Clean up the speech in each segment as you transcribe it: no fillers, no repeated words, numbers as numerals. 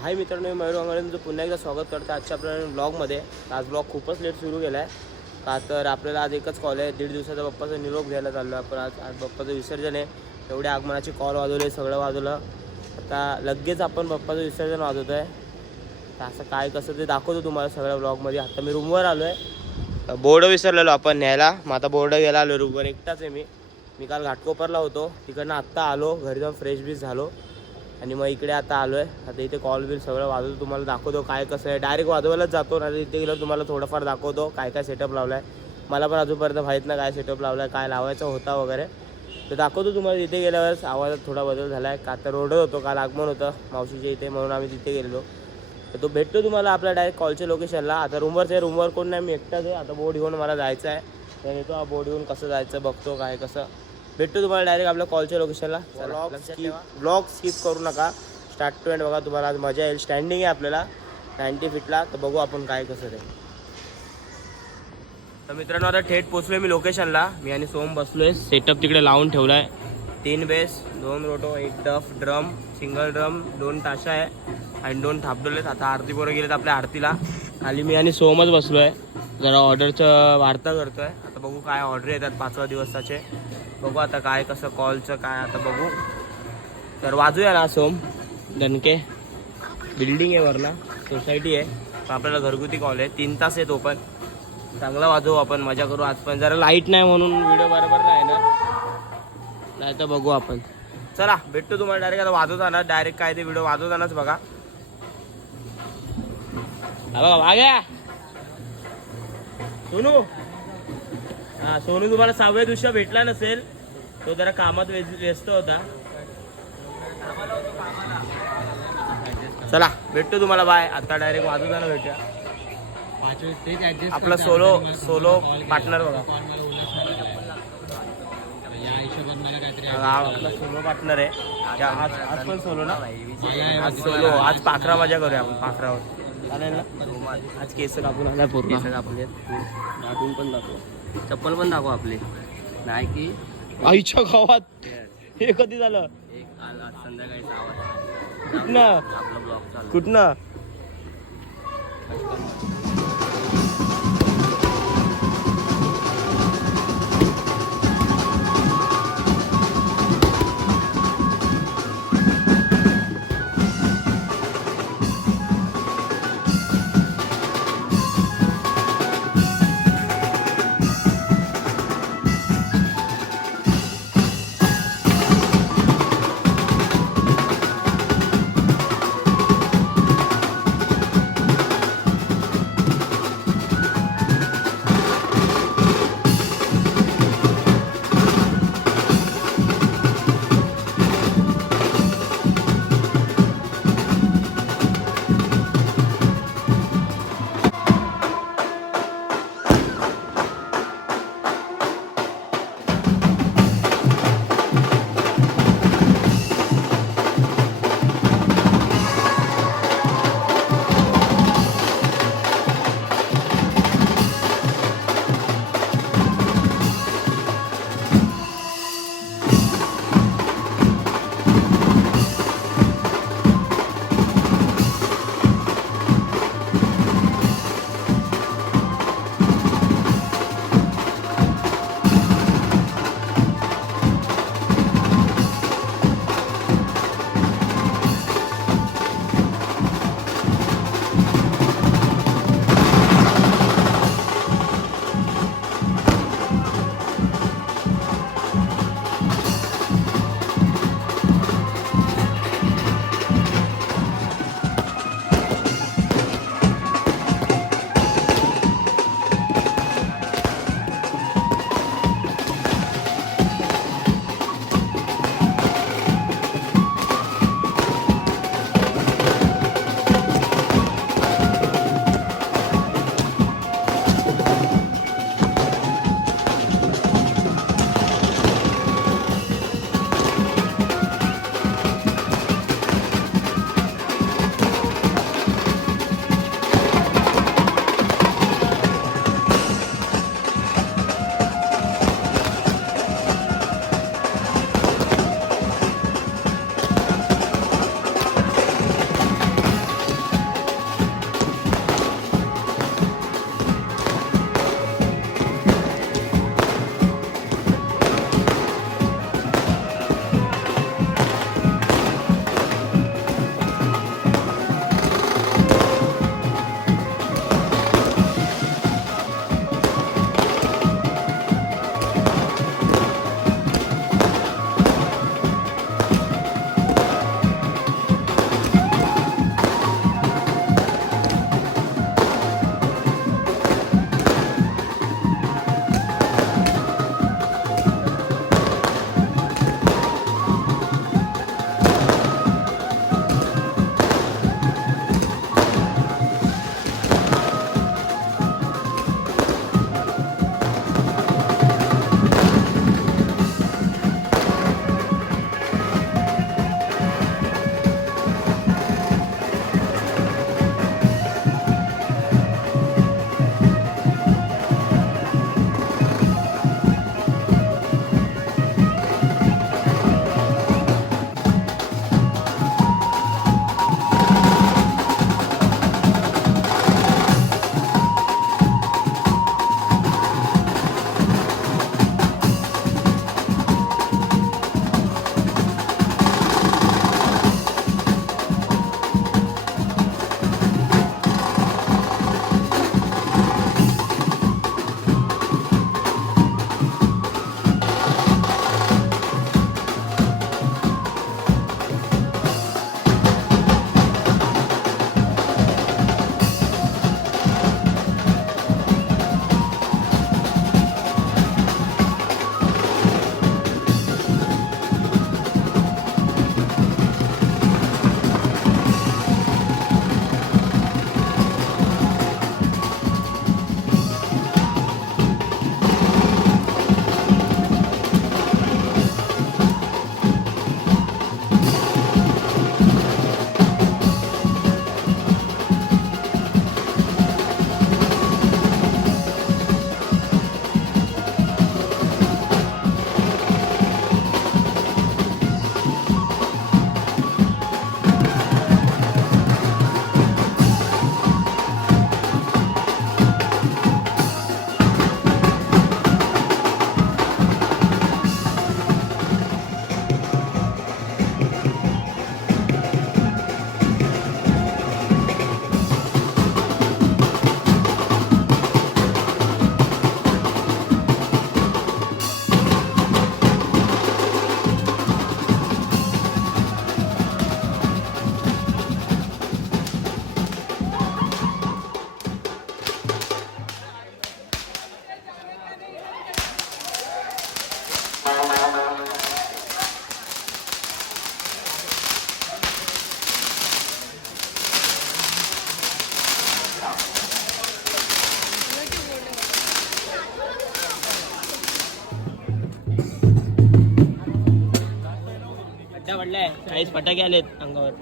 हाय मित्रांनो, मी मयूर वांगळे तुमचं पुन्हा एकदा स्वागत करतो आजच्या आपल्या ब्लॉगमध्ये. आज ब्लॉग खूपच लेट सुरू केला आहे का तर आपल्याला आज एकच कॉल आहे. 1.5 दिवसाचा बाप्पाचा निरोप घ्यायला चाललो आपण. आज बाप्पाचं विसर्जन आहे. एवढे आगमनाचे कॉल वाजवले, सगळं वाजवलं. आता लगेच आपण बाप्पाचं विसर्जन वाजवतो आहे. तर असं काय कसं ते दाखवतो तुम्हाला सगळ्या ब्लॉगमध्ये. आता मी रूमवर आलो आहे. बोर्ड विसरलेलो आपण न्यायला. मग आता बोर्ड घ्यायला आलो. रूमवर एकटाच आहे मी काल घाटकोपरला होतो. तिकडनं आत्ता आलो, घरी जाऊन फ्रेश बीस झालो आणि मग इकडे आता आलो आहे. आता इथे कॉल बिल सगळं वाजवतो, तुम्हाला दाखवतो काय कसं आहे. डायरेक्ट वाजवायलाच जातो ना, इथे गेलो तुम्हाला थोडंफार दाखवतो काय काय सेटअप लावला आहे. मला पण अजूनपर्यंत माहीत नाही काय सेटअप लावला आहे, काय लावायचा होता वगैरे. तर दाखवतो तुम्हाला. इथे गेल्यावरच आवाजात थोडा बदल झाला आहे का तर रोडच होतो, काल आगमन होतं मावशीच्या इथे म्हणून आम्ही तिथे गेलो. तर तो भेटतो तुम्हाला आपल्या डायरेक्ट कॉलच्या लोकेशनला. आता रूमवर कोण नाही, मी एकटाच आहे. आता बोर्ड घेऊन मला जायचं आहे. तर येतो हा बोर्ड घेऊन कसं जायचं बघतो काय कसं. भेटतो तुम्हाला डायरेक्ट आपल्या कॉलच्या लोकेशनला. ब्लॉग स्किप करू नका, स्टार्ट टू एंड बघा, तुम्हाला आज मजा येईल. स्टँडिंग आहे आपल्याला 90 फीटला. तर बघू आपण काय कसं ते. तर मित्रांनो आता थेट पोचलोय मी लोकेशनला. मी आणि सोम बसलोय. सेटअप तिकडे लावून ठेवला आहे. 3 बेस, 2 रोटो, 1 डफ ड्रम, सिंगल ड्रम, 2 ताशा आहे आणि 2 थापडोलेत. आता आरती बरोबर गेलेत आपल्या आरतीला. खाली मी आणि सोमच बसलो आहे. जरा ऑर्डरचं वार्ता करतो आहे. आता बघू काय ऑर्डर येतात 5व्या दिवसाचे. बघू आता काय कसं कॉलचं काय आता बघू. तर वाजूया ना सोम. दणके बिल्डिंग आहे वरना, सोसायटी आहे. तर आपल्याला घरगुती कॉल आहे. 3 तास येतो पण चांगला वाजवू आपण, मजा करू. आज पण जरा लाईट नाही म्हणून व्हिडिओ बरोबर नाही ना, नाही तर बघू आपण. चला भेटतो तुम्हाला डायरेक्ट. आता वाजवताना डायरेक्ट काय ते व्हिडिओ वाजवतानाच बघा. बघा वाग्या सोनू. हा सोनू तुम्हाला 6व्या दिवशी भेटला नसेल, तो जरा कामात व्यस्त होता. चला भेटतो तुम्हाला, बाय. आता डायरेक्ट वाजवताना भेटूया. आपला सोलो पार्टनर बघा. आपला सोलो पार्टनर आहे. आज पण सोलो ना, आज सोलो. आज पाखरा मजा करूया आपण पाखरावर, चालेल ना. आज केस कापून आला पूर्ण. दाखवून पण दाखव, चप्पल पण दाखव आपली. नाही की आईच्या गावात हे कधी झालं? आज संध्याकाळी 6 वाजता. कुठनं आपला ब्लॉग चालू, कुठनं? काहीच फटाके आलेत अंगावर.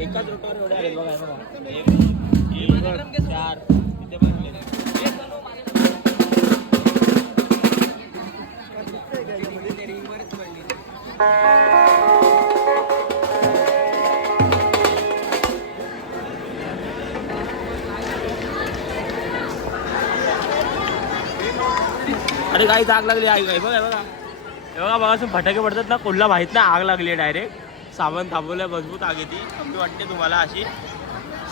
एकाच रोटावर एवढे आले बघा. 1 2 4 इथे पण आले. अरे काही आग लागली आहे. बघा बघा हे बघा बघा फटाके पडतात ना, कोल्हा माहित ना आग लागली आहे डायरेक्ट. सामान थांबवलंय, मजबूत आग येते. कमी वाटते तुम्हाला अशी.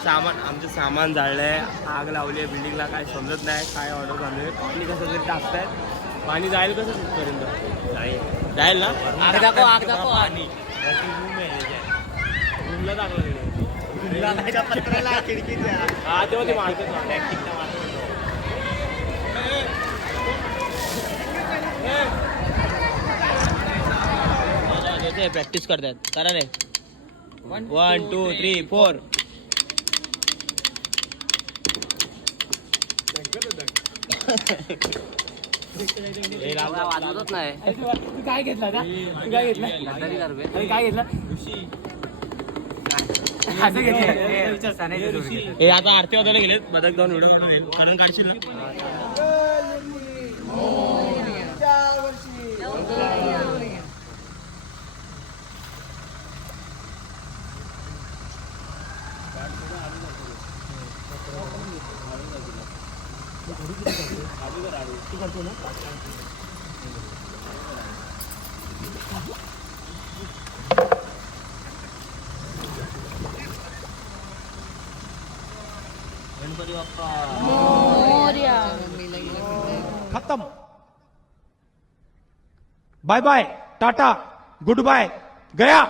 आमचं सामान जाळलंय, आग लावली आहे बिल्डिंगला. काय समजत नाही काय ऑर्डर झालं. पाणी कसं तरी टाकतायत. पाणी जाईल कसं तिथपर्यंत? जाईल ना. आग दाखव पाणी रूमला टाकलं हा तेव्हा ते मारतात. प्रॅक्टिस करतात. करा रे. 1 2 3 4. वाजवतच नाही. तू काय घेतला का? तू काय घेतला? काय घेतला? हे आता आरती वाजवायला गेलेत. बदक जाऊन व्हिडिओ काढून येईल. कारण काढशील ना. गणपती बाप्पा खत्म. Bye bye, tata, goodbye, गया.